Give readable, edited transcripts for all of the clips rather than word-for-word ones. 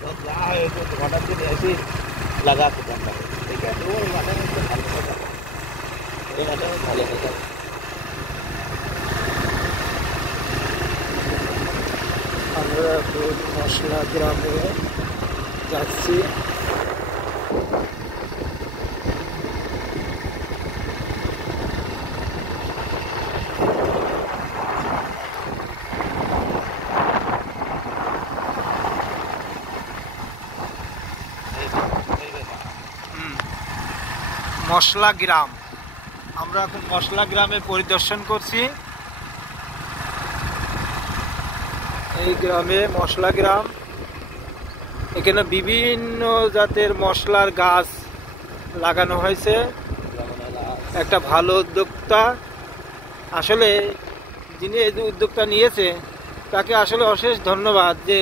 তো যা হয়েছে হঠাৎ করে এসে লাগাতে পারতাম, ঠিক আছে? ওই গাটা কিন্তু ভালো কথা, এই গাটা ভালো কথা। আমরা এখন মশলা গ্রামে যাচ্ছি। মশলা গ্রাম, আমরা এখন মশলা গ্রামে পরিদর্শন করছি। এই গ্রামে মশলা গ্রাম, এখানে বিভিন্ন জাতের মশলার গাছ লাগানো হয়েছে। একটা ভালো উদ্যোক্তা, আসলে যিনি এই উদ্যোগটা নিয়েছে তাকে আসলে অশেষ ধন্যবাদ, যে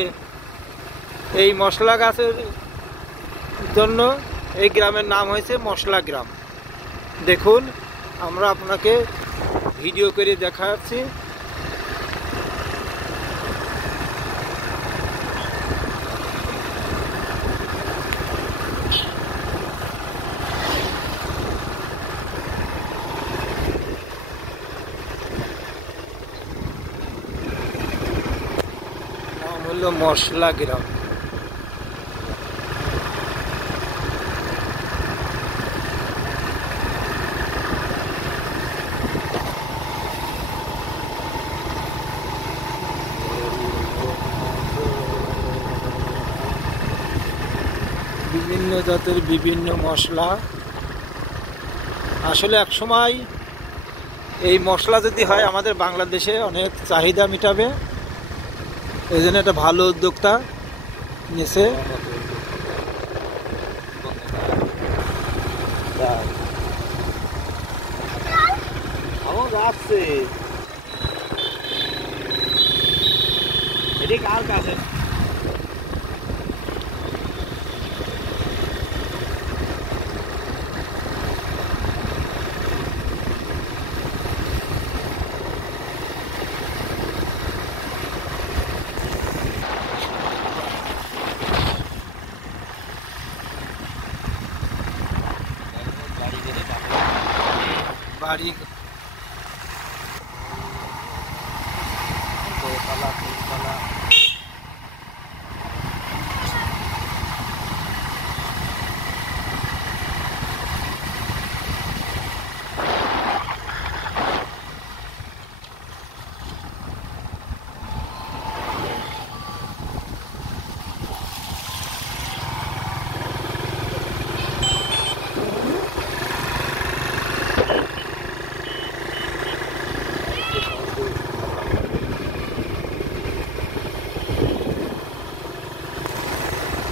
এই মশলা গাছের জন্য এই গ্রামের নাম হয়েছে মশলা গ্রাম। দেখুন, আমরা আপনাকে ভিডিও করে দেখাচ্ছি। নাম হলো মশলা গ্রাম। বিভিন্ন জাতের বিভিন্ন মশলা, আসলে এক সময় এই মশলা যদি হয় আমাদের বাংলাদেশে অনেক চাহিদা মিটাবে। এই জন্য একটা ভালো উদ্যোক্তা নিয়েছে। আমার যাচ্ছে এদিকে কার কাছে বাড়ি